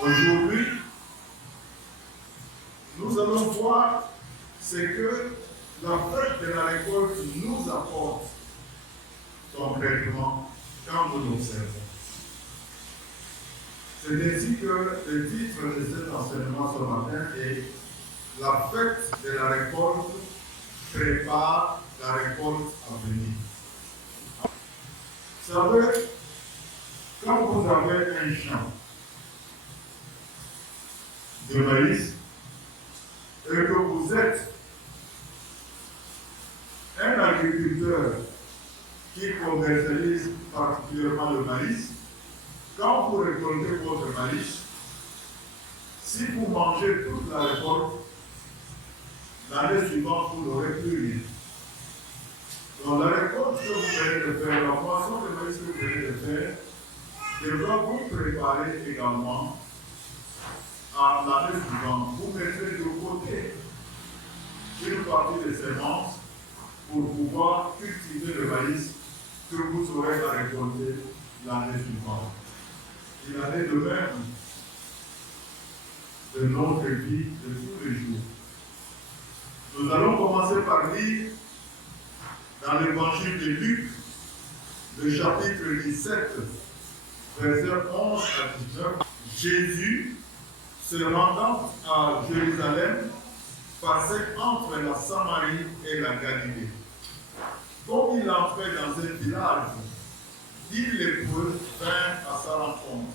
Aujourd'hui, nous allons voir ce que la fête de la récolte nous apporte concrètement quand nous l'observons. C'est ainsi que le titre de cet enseignement ce matin est « La fête de la récolte prépare la récolte à venir ». Vous savez, quand vous avez un champ de maïs et que vous êtes un agriculteur qui commercialise particulièrement le maïs, quand vous récoltez votre maïs, si vous mangez toute la récolte, l'année suivante, vous n'aurez plus rien. Donc la récolte que vous venez de faire, la moisson de maïs que vous venez de faire, devra vous préparer également à l'année suivante. Vous mettrez de côté une partie des semences pour pouvoir cultiver le maïs que vous aurez à récolter l'année suivante. Il en est de même de notre vie de tous les jours. Nous allons commencer par lire dans l'évangile de Luc, le chapitre 17, versets 11 à 19. Jésus, se rendant à Jérusalem, passait entre la Samarie et la Galilée. Comme il entrait dans un village, 10 lépreux vinrent à sa rencontre.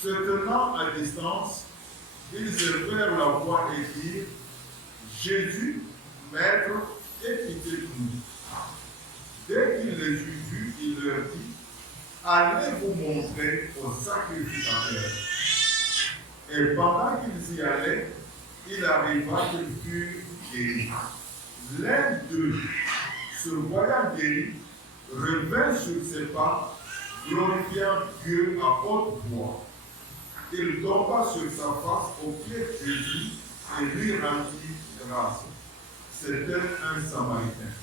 Se tenant à distance, ils élevèrent la voix et dirent « Jésus, Maître, aie pitié de nous. » Dès qu'il les eut vus, il leur dit « Allez vous montrer au sacrificateur. » Et pendant qu'ils y allaient, il arriva qu'ils furent guéris. L'un d'eux, se voyant guéri, revint sur ses pas, glorifiant Dieu à haute voix. Il tomba sur sa face aux pieds de Jésus et lui rendit grâce. C'était un Samaritain.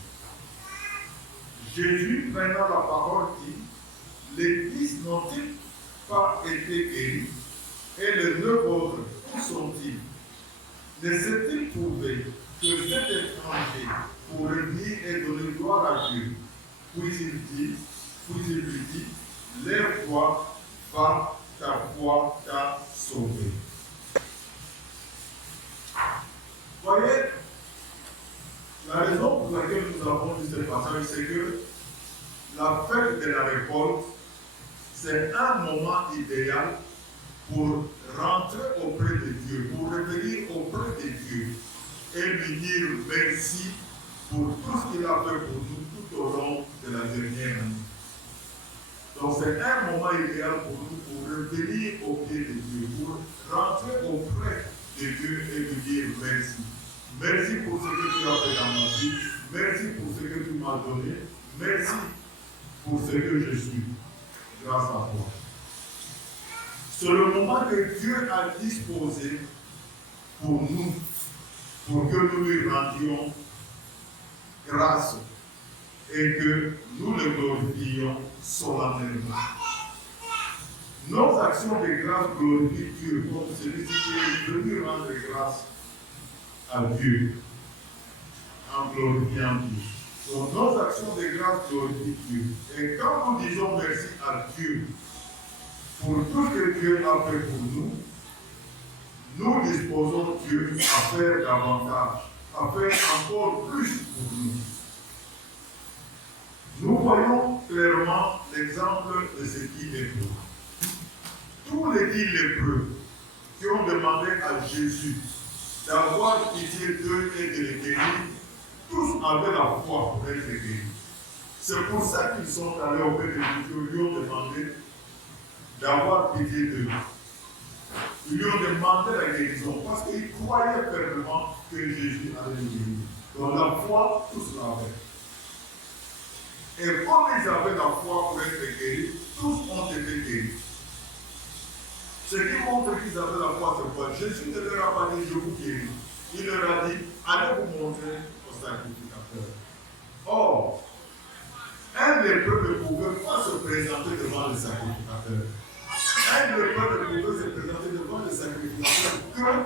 Jésus, prenant la parole, dit « Les 10 n'ont-ils pas été guéris? Et les 9 autres, où sont-ils? Ne s'est-il trouvé que cet étranger pour revenir et donner gloire à Dieu? » Puis il lui dit, lève-toi, va, ta foi t'a sauvé. Voyez, la raison pour laquelle nous avons lu ce passage, c'est que la fête de la récolte, c'est un moment idéal pour rentrer auprès de Dieu, pour revenir auprès de Dieu et lui dire merci pour tout ce qu'il a fait pour nous tout au long de la dernière année. Donc c'est un moment idéal pour nous pour revenir au pied de Dieu, pour rentrer auprès de Dieu et lui dire merci. Merci pour ce que tu as fait dans ma vie, merci pour ce que tu m'as donné, merci pour ce que je suis, grâce à toi. C'est le moment que Dieu a disposé pour nous, pour que nous lui rendions grâce et que nous le glorifions solennellement. Nos actions de grâce glorifient Dieu comme celui qui est venu rendre grâce à Dieu en glorifiant Dieu. Donc nos actions de grâce glorifient Dieu. Et quand nous disons merci à Dieu pour tout ce que Dieu a fait pour nous, nous disposons Dieu à faire davantage, à faire encore plus pour nous. Nous voyons clairement l'exemple de ces 10 lépreux. Tous les 10 lépreux qui ont demandé à Jésus d'avoir pitié d'eux et de les guérir, tous avaient la foi pour être guéris. C'est pour ça qu'ils sont allés auprès de Jésus, lui ont demandé d'avoir pitié d'eux. Ils lui ont demandé la guérison parce qu'ils croyaient fermement que Jésus allait les guérir. Donc la foi, tous l'avaient. Et comme ils avaient la foi pour être guéris, tous ont été guéris. Ce qui montre qu'ils avaient la foi, c'est quoi? Jésus ne leur a pas dit je vous guéris. Il leur a dit allez vous montrer au sacrificateur. Or, un lépreux ne pouvait pas se présenter devant le sacrificateur. Un lépreux ne pouvait se sacrificateur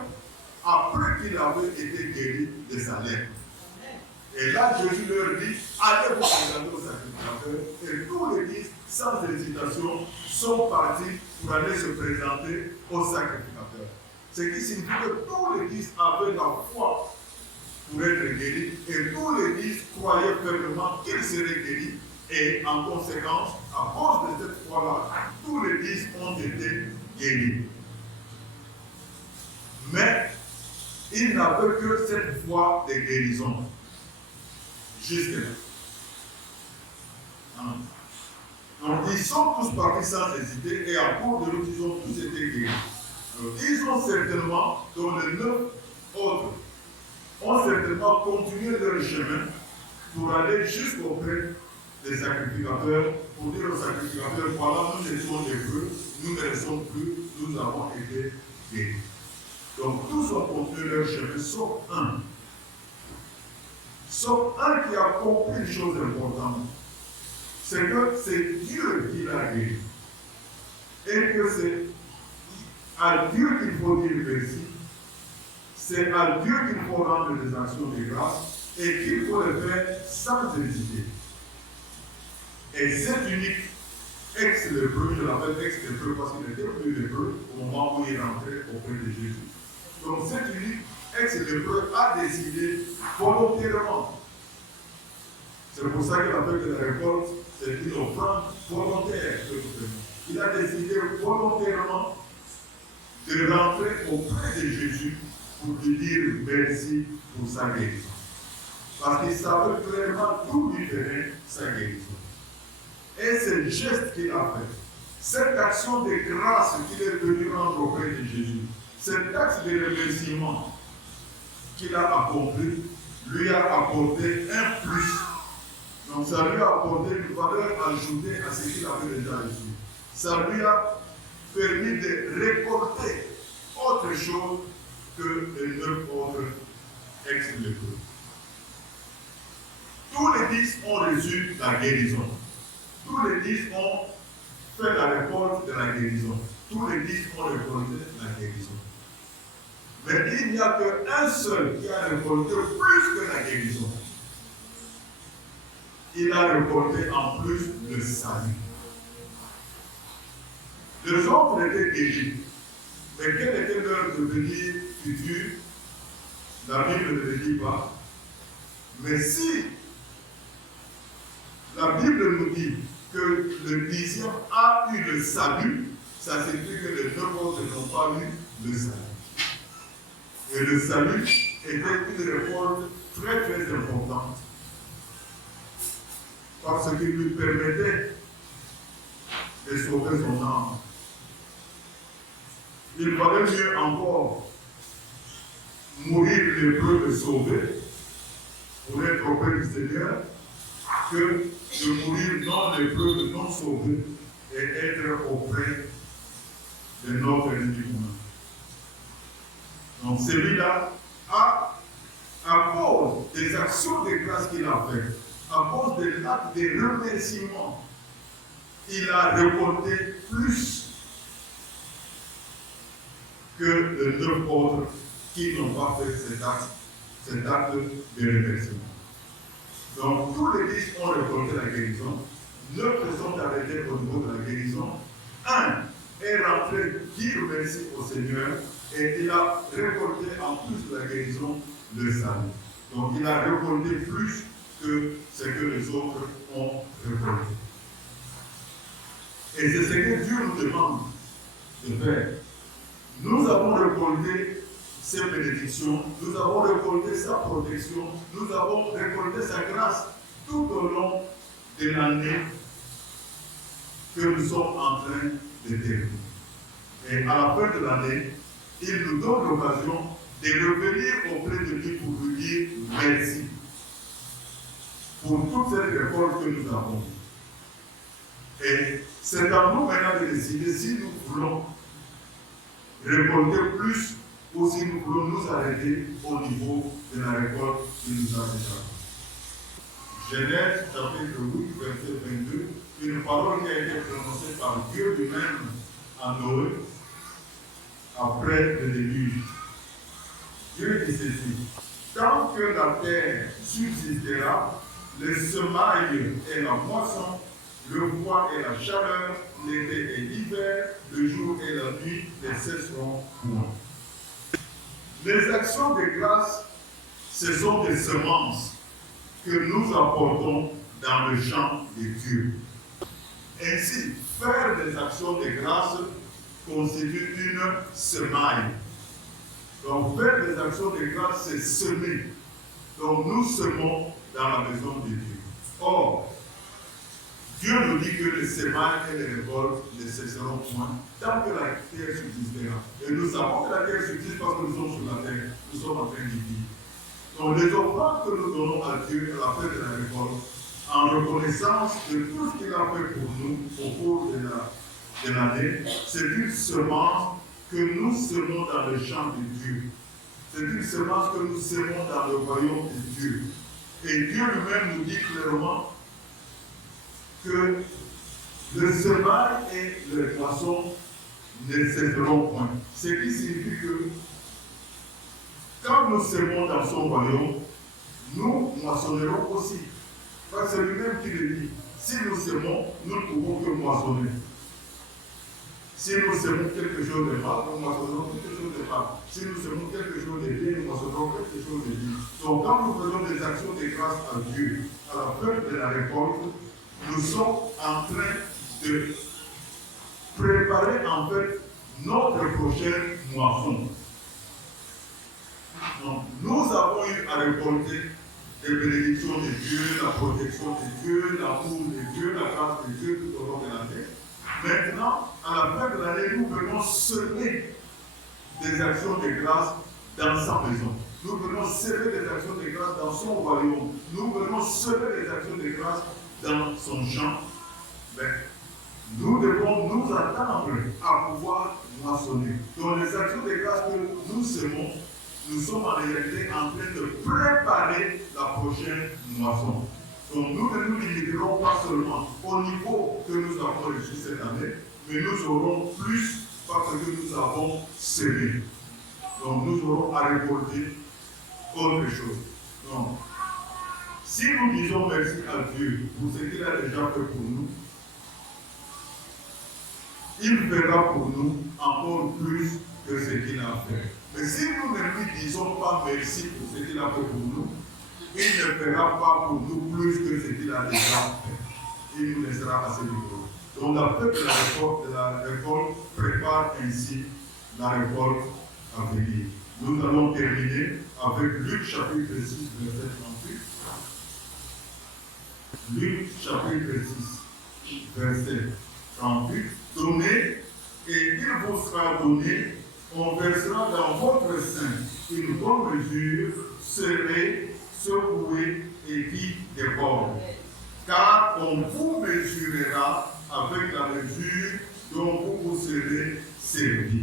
qu'après qu'il avait été guéri de sa lèpre. Et là, Jésus leur dit, allez vous présenter au sacrificateur. Et tous les 10, sans hésitation, sont partis pour aller se présenter au sacrificateur. Ce qui signifie que tous les 10 avaient la foi pour être guéris. Et tous les 10 croyaient fermement qu'ils seraient guéris. Et en conséquence, à cause de cette foi-là, tous les 10 ont été guéris. Mais ils n'avaient que cette foi de guérison. Jusque-là. Donc, ils sont tous partis sans hésiter et à court de l'autre, ils ont tous été guéris. Alors, ils ont certainement, dont les 9 autres, ont certainement continué leur chemin pour aller jusqu'auprès des sacrificateurs, pour dire aux sacrificateurs, voilà, nous étions hébreux, nous ne le sommes plus, nous avons été guéris. Donc, tous ont continué leur chemin, sauf un. Sauf un qui a compris une chose importante, c'est que c'est Dieu qui l'a guéri. Et que c'est à Dieu qu'il faut dire merci, c'est à Dieu qu'il faut rendre des actions de grâce et qu'il faut le faire sans hésiter. Et cet unique ex-lépreux, je l'appelle ex-lépreux parce qu'il était plus lépreux au moment où il rentrait auprès de Jésus. Donc cet unique ex-lépreux a décidé volontairement. C'est pour ça que la fête de la récolte, c'est une offrande volontaire. Il a décidé volontairement de rentrer auprès de Jésus pour lui dire merci pour sa guérison. Parce qu'il savait clairement d'où lui venait sa guérison. Et c'est le geste qu'il a fait, cette action de grâce qu'il est venu rendre auprès de Jésus, cet acte de remerciement qu'il a accompli, lui a apporté un plus. Donc ça lui a apporté une valeur ajoutée à ce qu'il avait déjà reçu. Ça lui a permis de récolter autre chose que les 9 autres ex-lépreux. Tous les 10 ont reçu la guérison. Tous les 10 ont fait la récolte de la guérison. Tous les 10 ont récolté la guérison. Mais il n'y a qu'un seul qui a récolté plus que la guérison. Il a récolté en plus le salut. Les autres étaient guéris. Mais quel était leur devenir futur? La Bible ne le dit pas. Mais si la Bible nous dit que le 10e a eu le salut, ça signifie que les 9 autres n'ont pas eu le salut. Et le salut était une récolte très très importante. Parce qu'il lui permettait de sauver son âme. Il valait mieux encore mourir lépreux et sauvé pour être auprès du Seigneur que de mourir non lépreux, non sauvé et être auprès de notre ennemi commun. Donc celui-là à cause des actions de grâce qu'il a faites, à cause de l'acte de remerciement, il a récolté plus que les 9 autres qui n'ont pas fait cet acte de remerciement. Donc tous les 10 ont récolté la guérison, 9 se sont arrêtés au niveau de la guérison, un est rentré dire merci au Seigneur et il a récolté en plus de la guérison le salut. Donc il a récolté plus que ce que les autres ont récolté. Et c'est ce que Dieu nous demande de faire. Nous avons récolté ses bénédictions, nous avons récolté sa protection, nous avons récolté sa grâce tout au long de l'année que nous sommes en train de terminer. Et à la fin de l'année, il nous donne l'occasion de revenir auprès de lui pour lui dire merci pour toute cette récolte que nous avons. Et c'est à nous maintenant de décider si nous voulons récolter plus ou si nous voulons nous arrêter au niveau de la récolte qui nous a déjà. Genèse chapitre 8, verset 22, une parole qui a été prononcée par Dieu lui-même à Noé, à après le déluge. Dieu dit ceci, tant que la terre subsistera, le semail et la moisson, le froid et la chaleur, l'été et l'hiver, le jour et la nuit ne cesseront point. Les actions de grâce, ce sont des semences que nous apportons dans le champ de Dieu. Ainsi, faire des actions de grâce constitue une semaille. Donc, faire des actions de grâce, c'est semer. Donc, nous semons dans la maison de Dieu. Or, Dieu nous dit que les semailles et les récoltes ne cesseront point tant que la terre subsistera. Et nous savons que la terre subsiste parce que nous sommes sur la terre. Nous sommes en train de vivre. Donc, les offrandes que nous donnons à Dieu à la fin de la récolte, en reconnaissance de tout ce qu'il a fait pour nous au cours de l'année, c'est une semence que nous semons dans le champ de Dieu. C'est une semence que nous semons dans le royaume de Dieu. Et Dieu lui-même nous dit clairement que le semail et le poisson ne cesseront point. Ce qui signifie que quand nous semons dans son royaume, nous moissonnerons aussi. Parce que c'est lui-même qui le dit. Si nous semons, nous ne pouvons que moissonner. Si nous semons quelque chose de mal, nous moissonnerons quelque chose de mal. Si nous semons quelque chose de bien, nous moissonnerons quelque chose de bien. Donc quand nous faisons des actions de grâce à Dieu, à la fin de la récolte, nous sommes en train de préparer en fait notre prochaine moisson. Donc, nous avons eu à récolter les bénédictions de Dieu, la protection de Dieu, l'amour de Dieu, la grâce de Dieu tout au long de l'année. Maintenant, à la fin de l'année, nous venons semer des actions de grâce dans sa maison. Nous venons semer des actions de grâce dans son royaume. Nous venons semer des actions de grâce dans son champ. Mais nous devons nous attendre à pouvoir moissonner. Donc les actions de grâce que nous semons, nous sommes en réalité en train de préparer la prochaine moisson. Donc nous ne nous limiterons pas seulement au niveau que nous avons reçu cette année, mais nous aurons plus parce que nous avons semé. Donc nous aurons à récolter autre chose. Donc, si nous disons merci à Dieu pour ce qu'il a déjà fait pour nous, il fera pour nous encore plus que ce qu'il a fait. Mais si nous ne lui disons pas merci pour ce qu'il a fait pour nous, il ne fera pas pour nous plus que ce qu'il a déjà fait. Il nous laissera à ce niveau. Donc la fête de la récolte prépare ainsi la récolte à venir. Nous allons terminer avec Luc chapitre 6, verset 38. Luc chapitre 6, verset 38. Donnez et il vous sera donné, on versera dans votre sein une bonne mesure, serrée, secouée et qui déborde. Car on vous mesurera avec la mesure dont vous vous serez servi.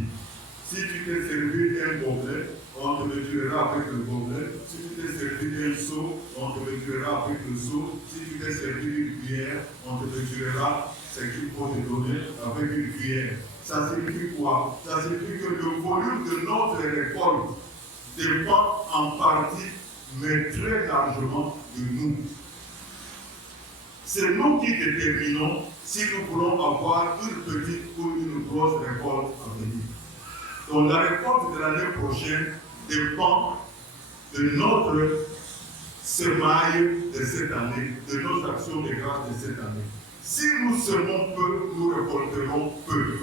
Si tu t'es servi d'un gobelet, on te mesurera avec le gobelet. Si tu t'es servi d'un seau, on te mesurera avec le seau. Si tu t'es servi d'une cuillère, on te mesurera ce qu'il faut te donner avec une cuillère. Ça signifie quoi? Ça signifie que le volume de notre récolte dépend en partie, mais très largement, de nous. C'est nous qui déterminons si nous voulons avoir une petite ou une grosse récolte à venir. Donc la récolte de l'année prochaine dépend de notre semaille de cette année, de nos actions de grâce de cette année. Si nous semons peu, nous récolterons peu.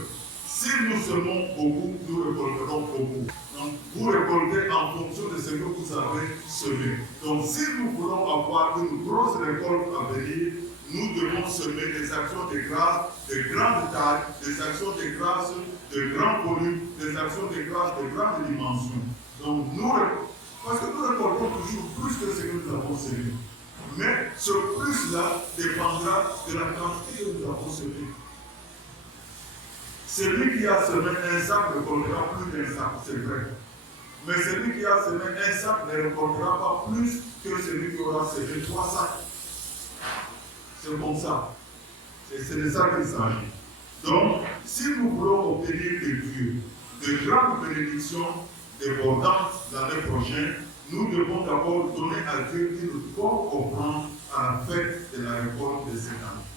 Si nous semons beaucoup, nous récolterons beaucoup. Donc, vous récoltez en fonction de ce que vous avez semé. Donc, si nous voulons avoir une grosse récolte à venir, nous devons semer des actions de grâce de grande taille, des actions de grâce de grand volume, des actions de grâce de grande dimension. Donc, parce que nous récoltons toujours plus que ce que nous avons semé. Mais ce plus-là dépendra de la quantité que nous avons semé. Celui qui a semé un sac récoltera plus d'un sac, c'est vrai. Mais celui qui a semé un sac ne récoltera pas plus que celui qui aura semé 3 sacs. C'est comme ça. C'est de ça qu'il s'agit. Donc, si nous voulons obtenir de Dieu de grandes bénédictions débordantes l'année prochaine, nous devons d'abord donner à Dieu qui nous doit comprendre à la fête de la récolte de cette année.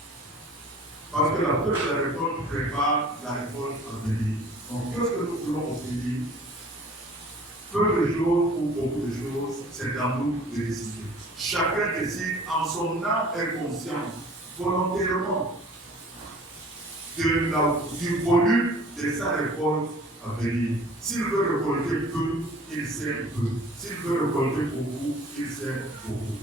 Parce que la fête de la récolte prépare la récolte à venir. Donc, qu'est-ce que nous voulons obtenir? Peu de jours ou beaucoup de choses, c'est à nous de décider. Chacun décide en son âme et conscience, volontairement, du volume de sa récolte à venir. S'il veut récolter peu, il sème peu. S'il veut récolter beaucoup, il sème beaucoup.